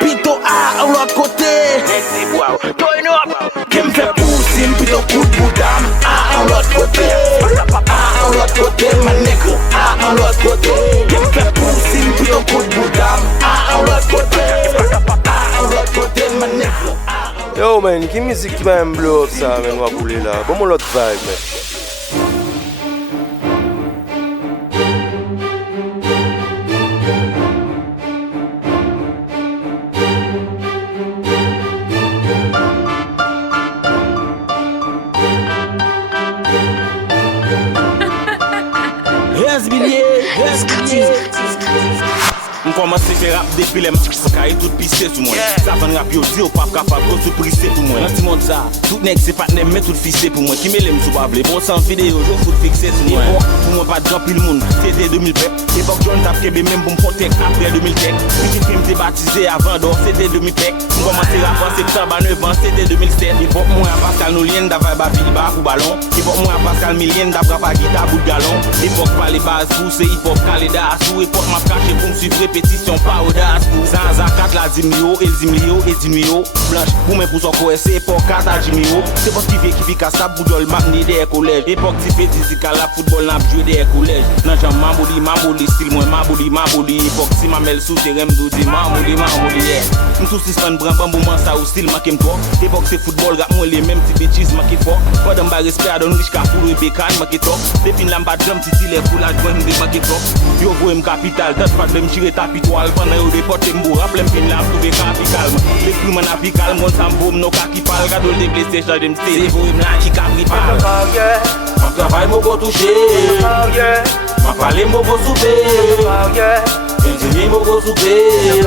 Pito A ou l'autre côté. Turn up. Qui me fait pousser, pito coup de boudam. A ou l'autre côté. A ou l'autre côté, ma nègre. A ou l'autre côté. Qui me fait pousser, pito coup de boudam. A ou l'autre côté. A ou l'autre côté, ma nègre. Yo man, qui musique qui m'a blow up ça, man, va bouler là. Bon mon l'autre vibe, man. M'komanse fè rap depi lem Kaye tout pisse sou mwen Sa fan rap yo di ou pap kapap ko sou prise pou mwen Nan ti moun sa, tout nek se pat nem men tout fisse pou mwen Ki me lem sou bable, bon san video jo fout fikse sou mwen Pou mwen pa drop il moun, c'était 2000 pep Epok John tap kebe men pou m'fontek apre 2000 Petit film te baptisé avant d'or, c'était 2000 pek M'komanse rap en septembre à 9 ans, c'était 2007 Epok mwen a Pascal Nolien davay ba pil ba pou ballon Epok mwen a Pascal Milien davra pa gita bout galon Epok pa les bases pousse, epok kale das Ou epok m'a kache pou m'suivre répétition pas audace Sans zakat la dimio, el dimio, et dimio Blanche, pour mes pouces en quoi c'est époque 4 à dimio C'est pas qui vit cassable, boudol magné des collèges Époque qui fait physical, la football n'a joué des collèges Nan j'en mambouli, style moi mambouli Époque si ma mêle sous terrain, m'doudi mambouli yeah M'sous si s'pan bran bambouman ça ou style ma kem toi Époque c'est football, rap moi les mêmes petits bitches ma qui fort Pas d'un bas respect à don riche ka foulou et bécan ma qui top Depuis l'amba drum, titi les foulages, bonne de ma qui top Yo voye m'capital, dat pas de m'tirer tapitoile Pendant yo depote m'bo, rappele m'fin la m'trouve capital L'esprit m'en apical, m'gon s'amboum, no kaki pal Gado le blessé, charge m'sté, c'est voye m'la qui capital Ma travail m'go touché Ma parler m'go souper Ingénieur m'go souper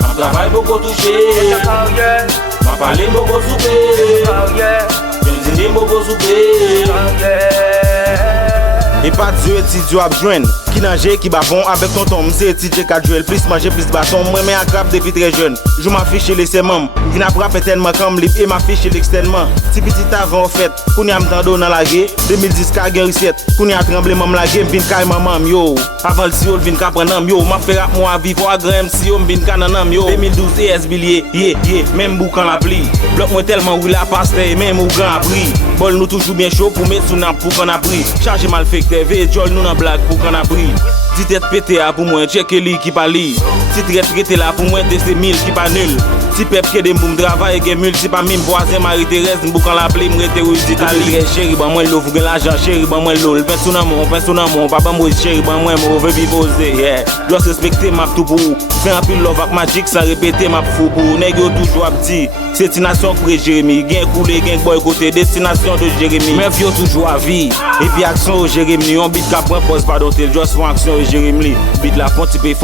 Ma travail m'go touché Ma parler m'go souper Ingénieur m'go souper Et pas Dieu si Dieu a besoin Qui nage, qui bavon avec tonton M'sais ti Dieu qu'a joué plus manger plus bâton Moi mais aggrave depuis très jeune Je m'affiche laisser mam Qui n'a pas tellement comme libre et m'affiche l'externellement Si petit avant en fait Qu'on y a m'tando dans la guerre 2010 qu'a guerre 7 Qu'on y a tremblé mam la guerre M'vin kay maman yo Avant le CEO vin ka prenam yo M'a fait rap moi vivre à grand MCO M'vin kananam yo 2012 ES Billier même boucan la pli Bloc moi tellement où la passe même au grand abri Bol nous toujours bien chaud pour mettre sous nappe pour qu'on a pris Charge mal fait TV jol nous nan blague pour qu'on a pris 10 têtes pété pour moi check li qui pas li Si traite traité là pour moi tester 1000 qui pas nul Si pep ke dem pou m'travaye gen mul Si pa mim voisin Marie Thérèse m'boukan la pli m'rete ou d'Italie Chéri ban mwen lo fou gen l'argent chéri ban mwen lo L'pen sou nan mon pa ban mwen chéri ban mwen m'o ve vivose Dois respecter map tout pou Fè un pile love ak magic sans répéter map fou pou Nèg yo toujours ap di Destination près Jérémy Gen koule gen boy côté destination de Jérémy Meuf yo toujours à vie Et puis action au Jérémy On beat ka prend pause pas d'hôtel Just font action au Jérémy Beat la font tipe et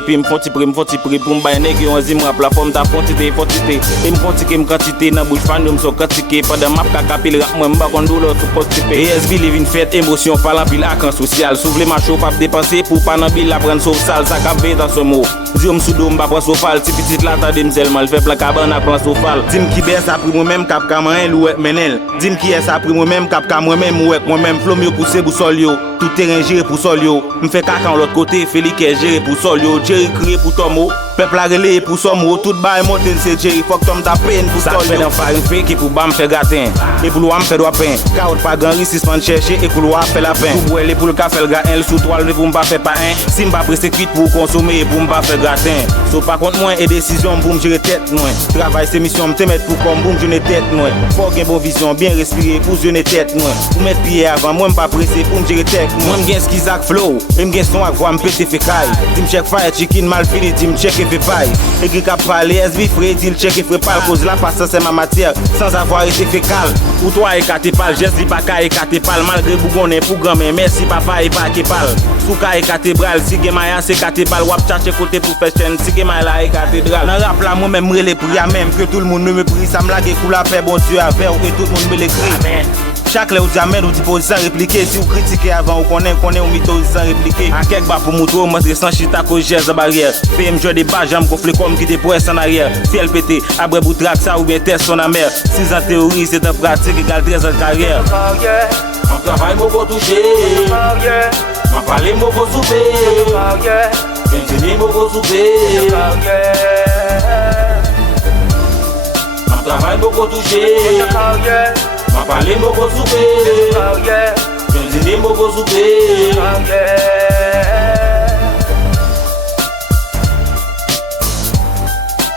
puis m'font tipe Pour m'bay nèg yo on zi m'rap la forme ta font et m'font tipe m'quantité Nan bouche fan yo m'so quantiqué Pas de map ka kapil rap moi m'ba kon douleur tout post tipe ESB living fête émotion parlant pile ak en social Souvle macho pas dépenser pour pas nan bil la prendre sauf sale Ça ka ve dans ce mot Diom sou do m'ba prend sofal Si petite la tande m'zelman Fait plan cabane à plan sofal Dim ki bes apri moi-même kap ka man el ou ek menel Dim ki es apri moi-même kap ka moi-même ou ek moi-même Flom yo pousse pour sol yo Tout terrain géré pour sol yo M'fait kaka en l'autre côté Félix est géré pour sol yo Jerry crié pour Tomo Peuple a relé pour Somo Tout bail montagne c'est Jerry Fuck Tom ta peine pour sol yo Ça fait dans farine fait qui pour bam fait gratin Et pour l'ouam fait doit pain Carotte pas grand risque suspend chercher Et pour l'ouam fait la pain Pour boire pour le café le gratin Le sous toile ne pour m'pas faire pas un Si m'pas pressé cuite pour consommer Et pour m'pas faire gratin So par contre moi et décision boum gérer tête moi Travail c'est mission m'te mettre pour comme boum jeune tête moi Faut gain bon vision bien respirer pour jeune tête moi Pour mettre pied avant moi m'pas pressé pour m'gérer tête moi m'gain skizak flow Et m'gain son ak voix m'péter fécaille Dim check fire chicken mal fini dim check et fait paille Et qui cap parler SB frère dit check et fait pas cause la passe c'est ma matière sans avoir été fécal Ou toi écarté pal geste li pas ka écarté pal malgré bougon est pour grand mais merci papa et pas qui parle Sou ka écarté bral si gen maya c'est écarté pal wap chercher côté pour faire chaîne si gen maya la cathédrale Dans rap là moi même relé prière même que tout le monde me prie ça me lague pour la paix bon Dieu à faire et tout le monde me l'écrit amen Chaque lè ou di amène ou di pose sans répliquer Si ou critiquer avant ou connaît ou mito sans répliquer A quelque bas pour moto montre sans chita cause geste de barrière Fait m'jouer des bas j'aime gonfler comme qui te presse en arrière Fiel pété après bout track ça ou bien test son amère 6 ans théorie c'est en pratique égale 13 ans de carrière Mon travail m'a touché Ma pale moko soupe Benzini moko soupe Ma travail moko touché Ma pale moko soupe Benzini moko soupe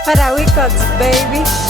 Para Records, baby.